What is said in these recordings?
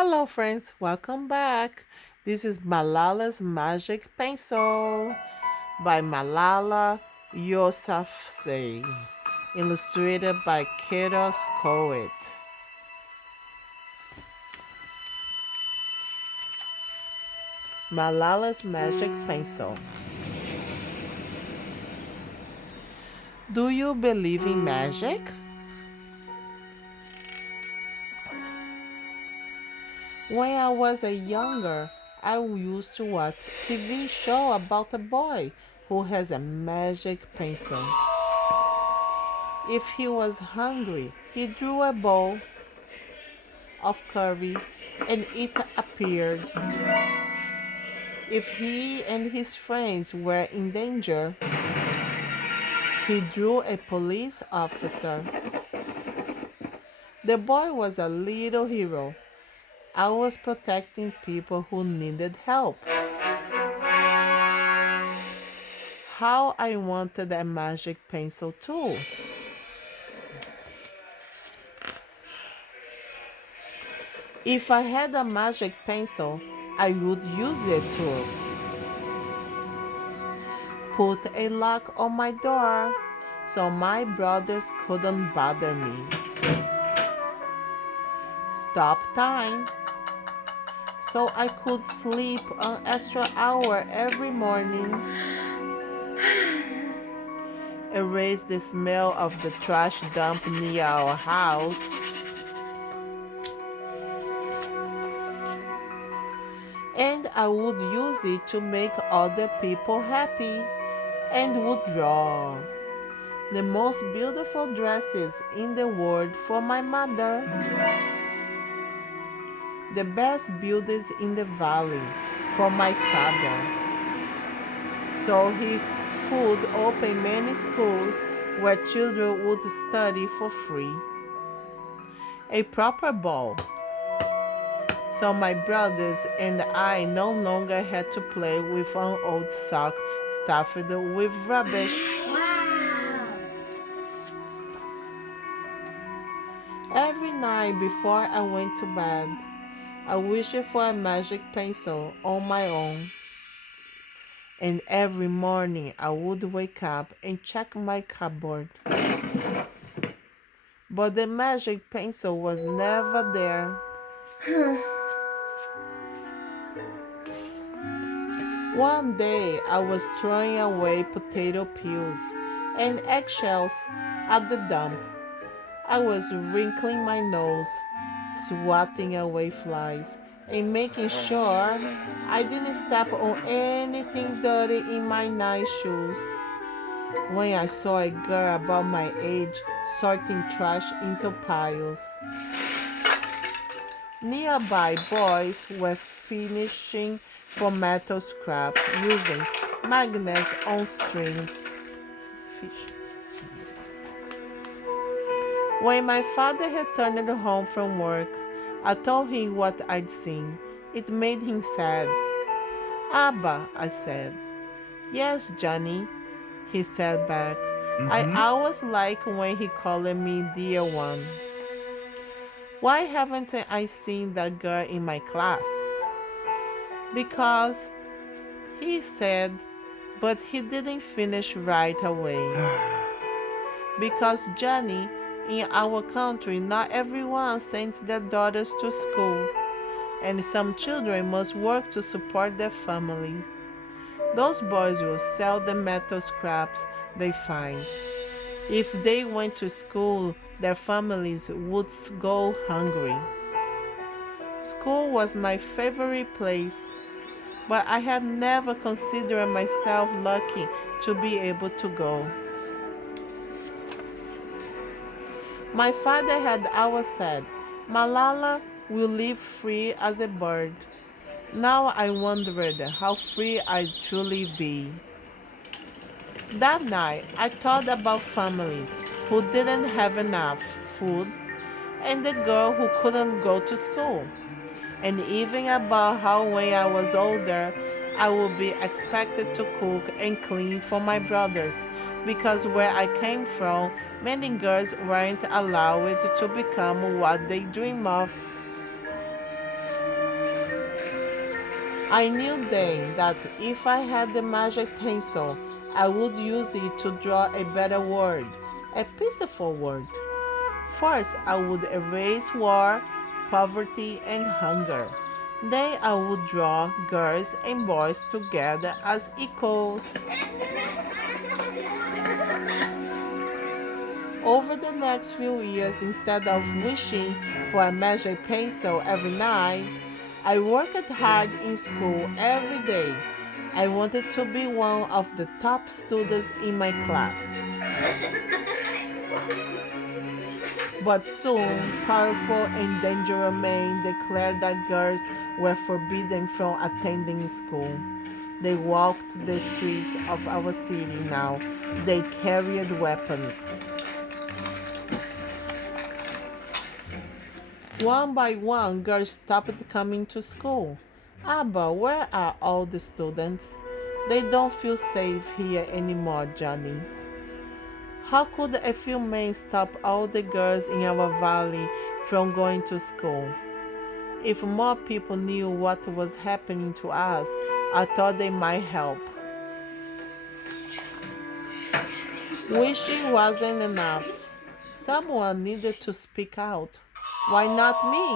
Hello, friends, welcome back. This is Malala's Magic Pencil by Malala Yousafzai, illustrated by Kerascoet. Malala's Magic Pencil. Do you believe in magic? When I was a younger, I used to watch TV show about a boy who has a magic pencil. If he was hungry, he drew a bowl of curry and it appeared. If he and his friends were in danger, he drew a police officer. The boy was a little hero. I was protecting people who needed help. How I wanted a magic pencil too. If I had a magic pencil, I would use it to put a lock on my door so my brothers couldn't bother me. Stop time so I could sleep an extra hour every morning. Erase the smell of the trash dump near our house. And I would use it to make other people happy and would draw the most beautiful dresses in the world for my mother, the best buildings in the valley for my father, so he could open many schools where children would study for free. A proper ball, so my brothers and I no longer had to play with an old sock stuffed with rubbish. Every night before I went to bed, I wished for a magic pencil on my own. And every morning I would wake up and check my cupboard. But the magic pencil was never there. One day I was throwing away potato peels and eggshells at the dump. I was wrinkling my nose, swatting away flies, and making sure I didn't step on anything dirty in my nice shoes. When I saw a girl about my age sorting trash into piles. Nearby boys were finishing for metal scrap using magnets on strings. Fish. When my father returned home from work, I told him what I'd seen. It made him sad. Abba, I said. Yes, Johnny, he said back. I always like when he called me dear one. Why haven't I seen that girl in my class? Because he said, but he didn't finish right away. Because Johnny, in our country, not everyone sends their daughters to school, and some children must work to support their families. Those boys will sell the metal scraps they find. If they went to school, their families would go hungry. School was my favorite place, but I had never considered myself lucky to be able to go. My father had always said, Malala will live free as a bird. Now I wondered how free I'd truly be. That night, I thought about families who didn't have enough food and the girl who couldn't go to school, and even about how when I was older, I would be expected to cook and clean for my brothers because where I came from, many girls weren't allowed to become what they dream of. I knew then that if I had the magic pencil, I would use it to draw a better world, a peaceful world. First, I would erase war, poverty, and hunger. Then I would draw girls and boys together as equals. Over the next few years, instead of wishing for a magic pencil every night, I worked hard in school every day. I wanted to be one of the top students in my class. But soon, powerful and dangerous men declared that girls were forbidden from attending school. They walked the streets of our city now. They carried weapons. One by one, girls stopped coming to school. Abba, where are all the students? They don't feel safe here anymore, Johnny. How could a few men stop all the girls in our valley from going to school? If more people knew what was happening to us, I thought they might help. Wishing wasn't enough. Someone needed to speak out. Why not me?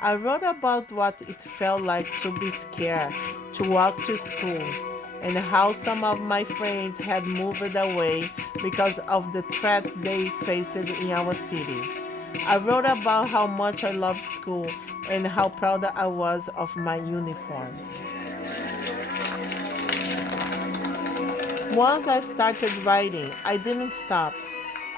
I wrote about what it felt like to be scared, to walk to school, and how some of my friends had moved away because of the threat they faced in our city. I wrote about how much I loved school and how proud I was of my uniform. Once I started writing, I didn't stop.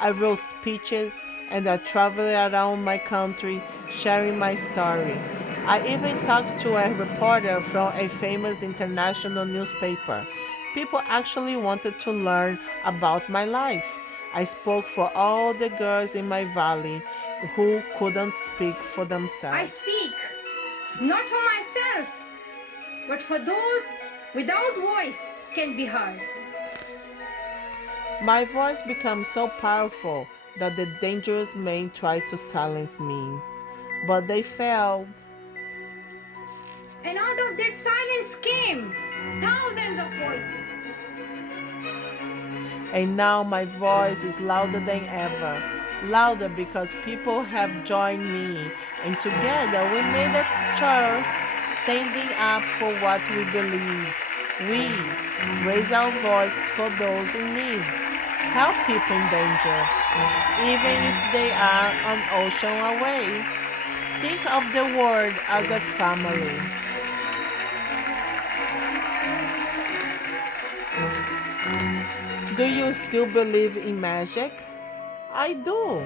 I wrote speeches and I traveled around my country sharing my story. I even talked to a reporter from a famous international newspaper. People actually wanted to learn about my life. I spoke for all the girls in my valley who couldn't speak for themselves. I speak not for myself, but for those without voice can be heard. My voice became so powerful that the dangerous men tried to silence me, but they failed. And out of that silence came thousands of voices. And now my voice is louder than ever, louder because people have joined me, and together we made a church standing up for what we believe. We raise our voice for those in need, help people in danger, even if they are an ocean away. Think of the world as a family. Do you still believe in magic? I do.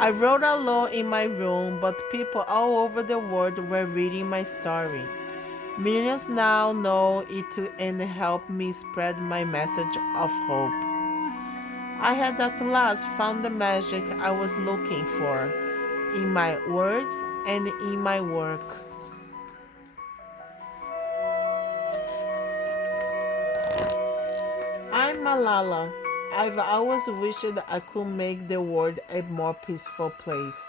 I wrote alone in my room, but people all over the world were reading my story. Millions now know it and help me spread my message of hope. I had at last found the magic I was looking for in my words and in my work. I'm Malala. I've always wished I could make the world a more peaceful place.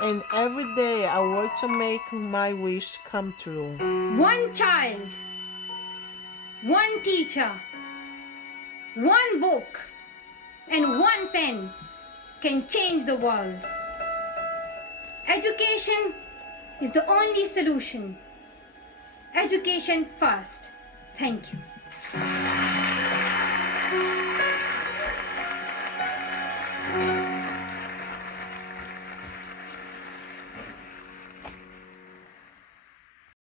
And every day I work to make my wish come true. One child, one teacher, one book, and one pen can change the world. Education is the only solution. Education first. Thank you.